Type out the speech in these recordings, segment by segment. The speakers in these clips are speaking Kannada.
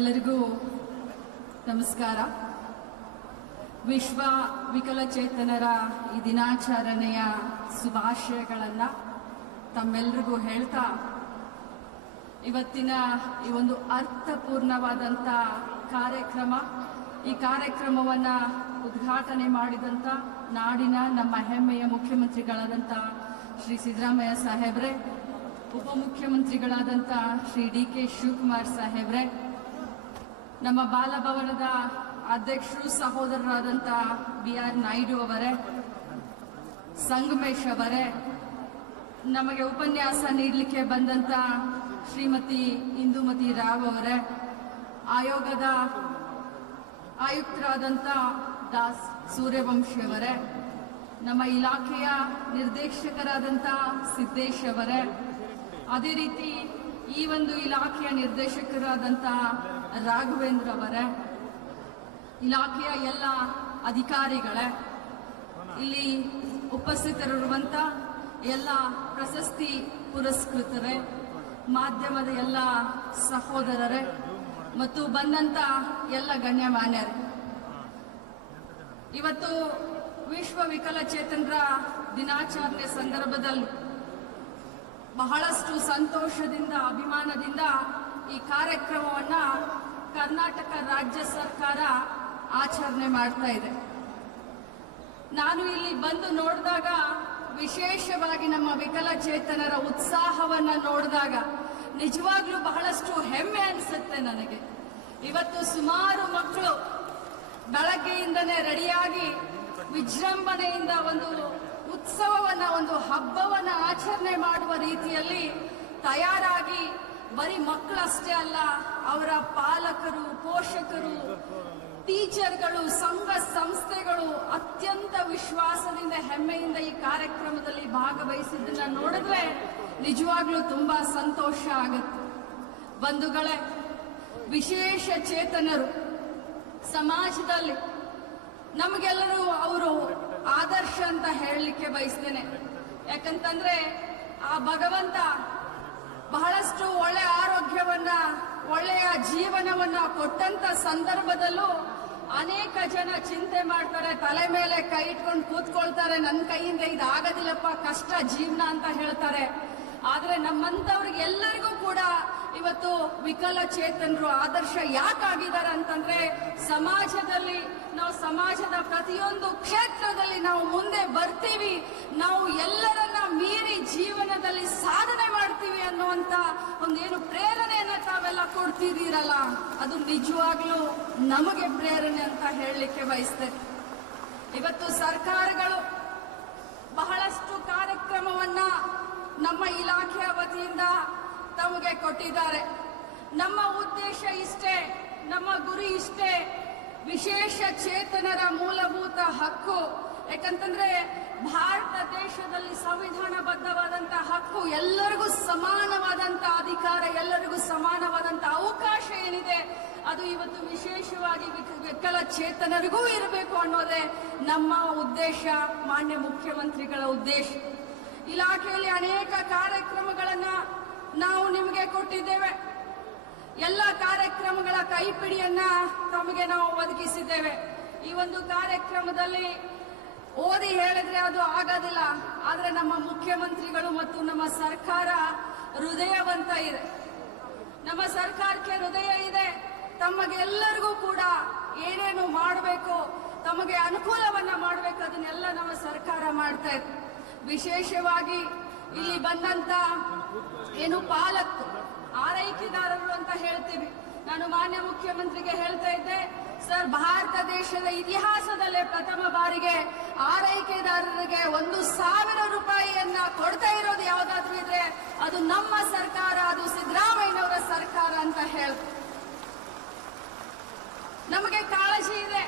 ಎಲ್ಲರಿಗೂ ನಮಸ್ಕಾರ. ವಿಶ್ವ ವಿಕಲಚೇತನರ ಈ ದಿನಾಚರಣೆಯ ಶುಭಾಶಯಗಳನ್ನು ತಮ್ಮೆಲ್ಲರಿಗೂ ಹೇಳ್ತಾ, ಇವತ್ತಿನ ಈ ಒಂದು ಅರ್ಥಪೂರ್ಣವಾದಂಥ ಕಾರ್ಯಕ್ರಮ, ಈ ಕಾರ್ಯಕ್ರಮವನ್ನು ಉದ್ಘಾಟನೆ ಮಾಡಿದಂಥ ನಾಡಿನ ನಮ್ಮ ಹೆಮ್ಮೆಯ ಮುಖ್ಯಮಂತ್ರಿಗಳಾದಂಥ ಶ್ರೀ ಸಿದ್ದರಾಮಯ್ಯ ಸಾಹೇಬ್ರೆ ಉಪಮುಖ್ಯಮಂತ್ರಿಗಳಾದಂಥ ಶ್ರೀ ಡಿ ಕೆ ಶಿವಕುಮಾರ್ ಸಾಹೇಬ್ರೆ ನಮ್ಮ ಬಾಲಭವನದ ಅಧ್ಯಕ್ಷರು ಸಹೋದರರಾದಂಥ ಬಿ ಆರ್ ನಾಯ್ಡು ಅವರೇ, ಸಂಗಮೇಶ್ ಅವರೇ, ನಮಗೆ ಉಪನ್ಯಾಸ ನೀಡಲಿಕ್ಕೆ ಬಂದಂತ ಶ್ರೀಮತಿ ಇಂದುಮತಿ ರಾವ್ ಅವರೇ, ಆಯೋಗದ ಆಯುಕ್ತರಾದಂಥ ದಾಸ್ ಸೂರ್ಯವಂಶಿ ಅವರೇ, ನಮ್ಮ ಇಲಾಖೆಯ ನಿರ್ದೇಶಕರಾದಂಥ ಸಿದ್ದೇಶ್ ಅವರೇ, ಅದೇ ರೀತಿ ಈ ಒಂದು ಇಲಾಖೆಯ ನಿರ್ದೇಶಕರಾದಂಥ ರಾಘವೇಂದ್ರ ಅವರೇ ಇಲಾಖೆಯ ಎಲ್ಲ ಅಧಿಕಾರಿಗಳೇ, ಇಲ್ಲಿ ಉಪಸ್ಥಿತರಿರುವಂತ ಎಲ್ಲ ಪ್ರಶಸ್ತಿ ಪುರಸ್ಕೃತರೇ, ಮಾಧ್ಯಮದ ಎಲ್ಲ ಸಹೋದರರೇ ಮತ್ತು ಬಂದಂತ ಎಲ್ಲ ಗಣ್ಯಮಾನ್ಯರು. ಇವತ್ತು ವಿಶ್ವ ವಿಕಲಚೇತನರ ದಿನಾಚರಣೆ ಸಂದರ್ಭದಲ್ಲಿ ಬಹಳಷ್ಟು ಸಂತೋಷದಿಂದ, ಅಭಿಮಾನದಿಂದ ಈ ಕಾರ್ಯಕ್ರಮವನ್ನ ಕರ್ನಾಟಕ ರಾಜ್ಯ ಸರ್ಕಾರ ಆಚರಣೆ ಮಾಡ್ತಾ ಇದೆ. ನಾನು ಇಲ್ಲಿ ಬಂದು ನೋಡಿದಾಗ ವಿಶೇಷವಾಗಿ ನಮ್ಮ ವಿಕಲಚೇತನರ ಉತ್ಸಾಹವನ್ನ ನೋಡಿದಾಗ ನಿಜವಾಗ್ಲೂ ಬಹಳಷ್ಟು ಹೆಮ್ಮೆ ಅನಿಸುತ್ತೆ ನನಗೆ. ಇವತ್ತು ಸುಮಾರು ಮಕ್ಕಳು ಬೆಳಗ್ಗೆಯಿಂದನೇ ರೆಡಿಯಾಗಿ ವಿಜೃಂಭಣೆಯಿಂದ ಒಂದು ಉತ್ಸವವನ್ನ, ಒಂದು ಹಬ್ಬವನ್ನ ಆಚರಣೆ ಮಾಡುವ ರೀತಿಯಲ್ಲಿ ತಯಾರಾಗಿ ಬರೀ ಮಕ್ಕಳಷ್ಟೇ ಅಲ್ಲ, ಅವರ ಪಾಲಕರು, ಪೋಷಕರು, ಟೀಚರ್ಗಳು, ಸಂಘ ಸಂಸ್ಥೆಗಳು ಅತ್ಯಂತ ವಿಶ್ವಾಸದಿಂದ, ಹೆಮ್ಮೆಯಿಂದ ಈ ಕಾರ್ಯಕ್ರಮದಲ್ಲಿ ಭಾಗವಹಿಸಿದ್ದನ್ನ ನೋಡಿದ್ರೆ ನಿಜವಾಗ್ಲೂ ತುಂಬಾ ಸಂತೋಷ ಆಗುತ್ತೆ. ಬಂಧುಗಳೇ, ವಿಶೇಷ ಚೇತನರು ಸಮಾಜದಲ್ಲಿ ನಮಗೆಲ್ಲರೂ ಅವರು ಆದರ್ಶ ಅಂತ ಹೇಳಲಿಕ್ಕೆ ಬಯಸ್ತೇನೆ. ಯಾಕಂತಂದ್ರೆ ಆ ಭಗವಂತ ಬಹಳಷ್ಟು ಒಳ್ಳೆ ಆರೋಗ್ಯವನ್ನ, ಒಳ್ಳೆಯ ಜೀವನವನ್ನ ಕೊಟ್ಟಂತ ಸಂದರ್ಭದಲ್ಲೂ ಅನೇಕ ಜನ ಚಿಂತೆ ಮಾಡ್ತಾರೆ, ತಲೆ ಮೇಲೆ ಕೈ ಇಟ್ಕೊಂಡು ಕೂತ್ಕೊಳ್ತಾರೆ ನನ್ನ ಕೈಯಿಂದ ಇದು ಆಗೋದಿಲ್ಲಪ್ಪ ಕಷ್ಟ ಜೀವನ ಅಂತ ಹೇಳ್ತಾರೆ. ಆದ್ರೆ ನಮ್ಮಂತವ್ರಿಗೆ ಎಲ್ಲರಿಗೂ ಕೂಡ ಇವತ್ತು ವಿಕಲಚೇತನರು ಆದರ್ಶ ಯಾಕಾಗಿದ್ದಾರೆ ಅಂತಂದ್ರೆ, ಸಮಾಜದಲ್ಲಿ ನಾವು ಸಮಾಜದ ಪ್ರತಿಯೊಂದು ಕ್ಷೇತ್ರದಲ್ಲಿ ನಾವು ಮುಂದೆ ಬರ್ತೀವಿ, ನಾವು ಎಲ್ಲರನ್ನ ಮೀರಿ ಜೀವನದಲ್ಲಿ ಸಾಧನೆ ಮಾಡ್ತೀವಿ ಅನ್ನುವಂತ ಒಂದೇನು ಪ್ರೇರಣೆಯನ್ನ ತಾವೆಲ್ಲ ಕೊಡ್ತಿದ್ದೀರಲ್ಲ, ಅದು ನಿಜವಾಗ್ಲೂ ನಮಗೆ ಪ್ರೇರಣೆ ಅಂತ ಹೇಳಲಿಕ್ಕೆ ಬಯಸ್ತೇನೆ. ಇವತ್ತು ಸರ್ಕಾರಗಳು ಬಹಳಷ್ಟು ಕಾರ್ಯಕ್ರಮವನ್ನ ನಮ್ಮ ಇಲಾಖೆಯ ವತಿಯಿಂದ ತಮಗೆ ಕೊಟ್ಟಿದ್ದಾರೆ. ನಮ್ಮ ಉದ್ದೇಶ ಇಷ್ಟೇ, ನಮ್ಮ ಗುರಿ ಇಷ್ಟೇ, ವಿಶೇಷ ಚೇತನರ ಮೂಲಭೂತ ಹಕ್ಕು. ಯಾಕಂತಂದ್ರೆ ಭಾರತ ದೇಶದಲ್ಲಿ ಸಂವಿಧಾನಬದ್ಧವಾದಂತ ಹಕ್ಕು ಎಲ್ಲರಿಗೂ ಸಮಾನವಾದಂತ ಅಧಿಕಾರ, ಎಲ್ಲರಿಗೂ ಸಮಾನವಾದಂತ ಅವಕಾಶ ಏನಿದೆ, ಅದು ಇವತ್ತು ವಿಶೇಷವಾಗಿ ವಿಕಲ ವಿಕಲಚೇತನರಿಗೂ ಇರಬೇಕು ಅನ್ನೋದೇ ನಮ್ಮ ಉದ್ದೇಶ, ಮಾನ್ಯ ಮುಖ್ಯಮಂತ್ರಿಗಳ ಉದ್ದೇಶ. ಇಲಾಖೆಯಲ್ಲಿ ಅನೇಕ ಕಾರ್ಯಕ್ರಮಗಳನ್ನ ನಾವು ನಿಮಗೆ ಕೊಟ್ಟಿದ್ದೇವೆ. ಎಲ್ಲ ಕಾರ್ಯಕ್ರಮಗಳ ಕೈಪಿಡಿಯನ್ನ ತಮಗೆ ನಾವು ಒದಗಿಸಿದ್ದೇವೆ. ಈ ಒಂದು ಕಾರ್ಯಕ್ರಮದಲ್ಲಿ ಓದಿ ಹೇಳಿದ್ರೆ ಅದು ಆಗೋದಿಲ್ಲ. ಆದ್ರೆ ನಮ್ಮ ಮುಖ್ಯಮಂತ್ರಿಗಳು ಮತ್ತು ನಮ್ಮ ಸರ್ಕಾರ ಹೃದಯವಂತ ಇದೆ. ನಮ್ಮ ಸರ್ಕಾರಕ್ಕೆ ಹೃದಯ ಇದೆ. ತಮಗೆಲ್ಲರಿಗೂ ಕೂಡ ಏನೇನು ಮಾಡಬೇಕು, ತಮಗೆ ಅನುಕೂಲವನ್ನ ಮಾಡಬೇಕು, ಅದನ್ನೆಲ್ಲ ನಮ್ಮ ಸರ್ಕಾರ ಮಾಡ್ತಾ ಇದೆ. ವಿಶೇಷವಾಗಿ ಇಲ್ಲಿ ಬಂದಂತ ಏನು ಪಾಲಕ್, ಆರೈಕೆದಾರರು ಅಂತ ಹೇಳ್ತೀವಿ. ನಾನು ಮಾನ್ಯ ಮುಖ್ಯಮಂತ್ರಿಗೆ ಹೇಳ್ತಾ ಇದ್ದೆ ಸರ್, ಭಾರತ ದೇಶದ ಇತಿಹಾಸದಲ್ಲೇ ಪ್ರಥಮ ಬಾರಿಗೆ ಆರೈಕೆದಾರರಿಗೆ ಒಂದು ಸಾವಿರ ರೂಪಾಯಿಯನ್ನ ಕೊಡ್ತಾ ಇರೋದು ಯಾವ್ದಾದ್ರು ಇದ್ರೆ ಅದು ನಮ್ಮ ಸರ್ಕಾರ, ಅದು ಸಿದ್ದರಾಮಯ್ಯನವರ ಸರ್ಕಾರ ಅಂತ ಹೇಳ್ತಾರೆ ನಮಗೆ ಕಾಳಜಿ ಇದೆ.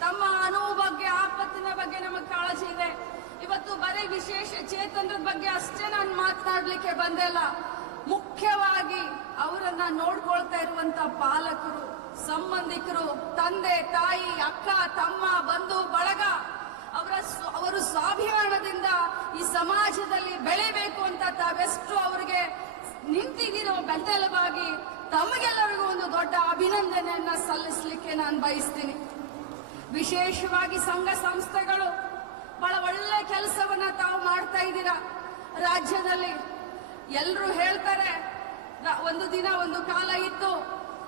ತಮ್ಮ ಅನುವು ಬಗ್ಗೆ, ಆಪತ್ತಿನ ಬಗ್ಗೆ ನಮಗೆ ಕಾಳಜಿ ಇದೆ. ಇವತ್ತು ಬರೀ ವಿಶೇಷ ಚೇತನದ ಬಗ್ಗೆ ಅಷ್ಟೇ ನಾನು ಮಾತನಾಡ್ಲಿಕ್ಕೆ ಬಂದಿಲ್ಲ ಮುಖ್ಯವಾಗಿ ಅವರನ್ನ ನೋಡ್ಕೊಳ್ತಾ ಇರುವಂತ ಪಾಲಕರು ಸಂಬಂಧಿಕರು, ತಂದೆ, ತಾಯಿ, ಅಕ್ಕ, ತಮ್ಮ, ಬಂಧು, ಬಳಗ, ಅವರ ಅವರು ಸ್ವಾಭಿಮಾನದಿಂದ ಈ ಸಮಾಜದಲ್ಲಿ ಬೆಳಿಬೇಕು ಅಂತ ತಾವೆಷ್ಟು ಅವರಿಗೆ ನಿಂತಿದ್ದೀರೋ ಬೆಂಬಲವಾಗಿ ತಮಗೆಲ್ಲರಿಗೂ ಒಂದು ದೊಡ್ಡ ಅಭಿನಂದನೆಯನ್ನ ಸಲ್ಲಿಸಲಿಕ್ಕೆ ನಾನು ಬಯಸ್ತೀನಿ. ವಿಶೇಷವಾಗಿ ಸಂಘ ಸಂಸ್ಥೆಗಳು, ಬಹಳ ಒಳ್ಳೆ ಕೆಲಸವನ್ನ ತಾವು ಮಾಡ್ತಾ ಇದ್ದೀರಾ. ರಾಜ್ಯದಲ್ಲಿ ಎಲ್ಲರೂ ಹೇಳ್ತಾರೆ ಒಂದು ದಿನ ಒಂದು ಕಾಲ ಇತ್ತು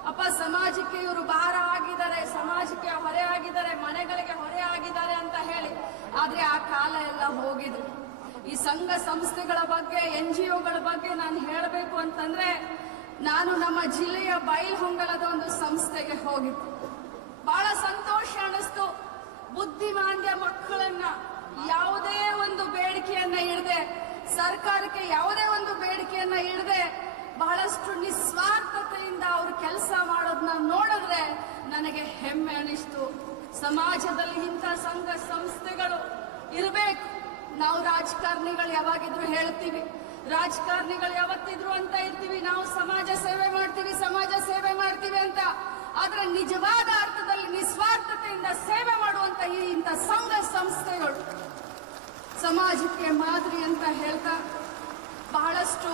ಅಪ್ಪ, ಸಮಾಜಕ್ಕೆ ಇವರು ಭಾರ ಆಗಿದ್ದಾರೆ, ಸಮಾಜಕ್ಕೆ ಹೊರೆ ಆಗಿದ್ದಾರೆ, ಮನೆಗಳಿಗೆ ಹೊರೆ ಆಗಿದ್ದಾರೆ ಅಂತ ಹೇಳಿ. ಆದ್ರೆ ಆ ಕಾಲ ಎಲ್ಲ ಹೋಗಿದೆ ಈ ಸಂಘ ಸಂಸ್ಥೆಗಳ ಬಗ್ಗೆ, ಎನ್ ಜಿ ಒಗಳ ಬಗ್ಗೆ ನಾನು ಹೇಳಬೇಕು ಅಂತಂದ್ರೆ, ನಾನು ನಮ್ಮ ಜಿಲ್ಲೆಯ ಬೈಲ್ಹೊಂಗಲದ ಒಂದು ಸಂಸ್ಥೆಗೆ ಹೋಗಿದ್ದೆ. ಬಹಳ ಸಂತೋಷ ಅನಿಸ್ತು. ಬುದ್ಧಿಮಾಂದ್ಯ ಮಕ್ಕಳನ್ನ ಯಾವುದೇ ಒಂದು ಬೇಡಿಕೆಯನ್ನ ಇಡದೆ, ಸರ್ಕಾರಕ್ಕೆ ಯಾವುದೇ ಒಂದು ಬೇಡಿಕೆಯನ್ನ ಇಡದೆ ಬಹಳಷ್ಟು ನಿಸ್ವಾರ್ಥತೆಯಿಂದ ಅವರು ಕೆಲಸ ಮಾಡೋದನ್ನ ನೋಡಿದ್ರೆ ನನಗೆ ಹೆಮ್ಮೆ ಅನಿಸ್ತು. ಸಮಾಜದಲ್ಲಿ ಇಂಥ ಸಂಘ ಸಂಸ್ಥೆಗಳು ಇರಬೇಕು. ನಾವು ರಾಜಕಾರಣಿಗಳು ಯಾವಾಗಿದ್ರು ಹೇಳ್ತೀವಿ, ರಾಜಕಾರಣಿಗಳು ಯಾವತ್ತಿದ್ರು ಅಂತ ಇರ್ತೀವಿ, ನಾವು ಸಮಾಜ ಸೇವೆ ಮಾಡ್ತೀವಿ, ಸಮಾಜ ಸೇವೆ ಮಾಡ್ತೀವಿ ಅಂತ. ಆದ್ರೆ ನಿಜವಾದ ಅರ್ಥದಲ್ಲಿ ನಿಸ್ವಾರ್ಥತೆಯಿಂದ ಸೇವೆ ಮಾಡುವಂತ ಈ ಇಂಥ ಸಂಘ ಸಂಸ್ಥೆಗಳು ಸಮಾಜಕ್ಕೆ ಮಾದರಿ ಅಂತ ಹೇಳ್ತಾ ಬಹಳಷ್ಟು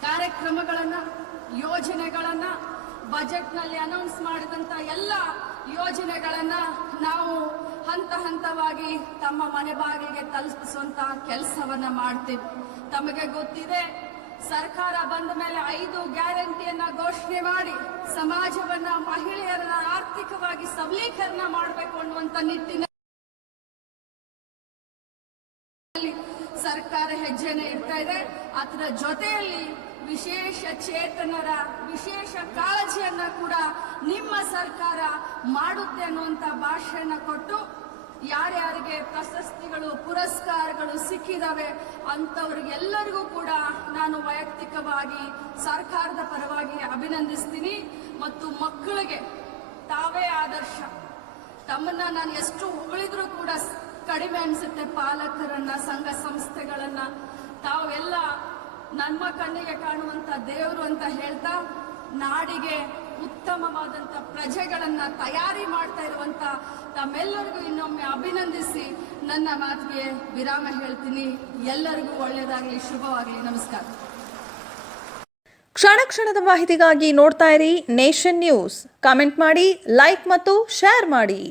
ಕಾರ್ಯಕ್ರಮಗಳನ್ನ, ಯೋಜನೆಗಳನ್ನು, ಬಜೆಟ್ನಲ್ಲಿ ಅನೌನ್ಸ್ ಮಾಡಿದಂಥ ಎಲ್ಲ ಯೋಜನೆಗಳನ್ನು ನಾವು ಹಂತ ಹಂತವಾಗಿ ತಮ್ಮ ಮನೆ ಬಾಗಿಲಿಗೆ ತಲುಪಿಸುವಂತ ಕೆಲಸವನ್ನ ಮಾಡ್ತೀವಿ. ತಮಗೆ ಗೊತ್ತಿದೆ, ಸರ್ಕಾರ ಬಂದ ಮೇಲೆ ಐದು ಗ್ಯಾರಂಟಿಯನ್ನ ಘೋಷಣೆ ಮಾಡಿ ಸಮಾಜವನ್ನ ಮಹಿಳೆಯರನ್ನ ಆರ್ಥಿಕವಾಗಿ ಸಬಲೀಕರಣ ಮಾಡಬೇಕು ಅನ್ನುವಂತ ನಿಟ್ಟಿನಲ್ಲಿ ಸರ್ಕಾರ ಹೆಜ್ಜೆನೆ ಇಡ್ತಾ ಇದೆ. ಅದರ ಜೊತೆಯಲ್ಲಿ ವಿಶೇಷ ಚೇತನರ, ವಿಶೇಷ ಕಾಳಜಿಯನ್ನ ಕೂಡ ನಿಮ್ಮ ಸರ್ಕಾರ ಮಾಡುತ್ತೆ ಅನ್ನುವಂತ ಭಾಷೆಯನ್ನ ಕೊಟ್ಟು ಯಾರ್ಯಾರಿಗೆ ಪ್ರಶಸ್ತಿಗಳು, ಪುರಸ್ಕಾರಗಳು ಸಿಕ್ಕಿದಾವೆ ಅಂಥವ್ರಿಗೆಲ್ಲರಿಗೂ ಕೂಡ ನಾನು ವೈಯಕ್ತಿಕವಾಗಿ ಸರ್ಕಾರದ ಪರವಾಗಿ ಅಭಿನಂದಿಸ್ತೀನಿ. ಮತ್ತು ಮಕ್ಕಳಿಗೆ ತಾವೇ ಆದರ್ಶ. ತಮ್ಮನ್ನ ನಾನು ಎಷ್ಟು ಹೊಗಳಿದ್ರು ಕೂಡ ಕಡಿಮೆ ಅನ್ಸುತ್ತೆ ಪಾಲಕರನ್ನ, ಸಂಘ ಸಂಸ್ಥೆಗಳನ್ನ. ತಾವೆಲ್ಲ ನಮ್ಮ ಕಣ್ಣಿಗೆ ಕಾಣುವಂತ ದೇವರು ಅಂತ ಹೇಳ್ತಾ ನಾಡಿಗೆ ಉತ್ತಮವಾದಂತ ಪ್ರಜೆಗಳನ್ನ ತಯಾರಿ ಮಾಡ್ತಾ ಇರುವಂತ ತಮ್ಮೆಲ್ಲರಿಗೂ ಇನ್ನೊಮ್ಮೆ ಅಭಿನಂದಿಸಿ ನನ್ನ ಮಾತಿಗೆ ವಿರಾಮ ಹೇಳ್ತೀನಿ. ಎಲ್ಲರಿಗೂ ಒಳ್ಳೆಯದಾಗಲಿ ಶುಭವಾಗಲಿ. ನಮಸ್ಕಾರ. ಕ್ಷಣ ಕ್ಷಣದ ಮಾಹಿತಿಗಾಗಿ ನೋಡ್ತಾ ಇರಿ ನೇಷನ್ ನ್ಯೂಸ್. ಕಾಮೆಂಟ್ ಮಾಡಿ, ಲೈಕ್ ಮತ್ತು ಶೇರ್ ಮಾಡಿ.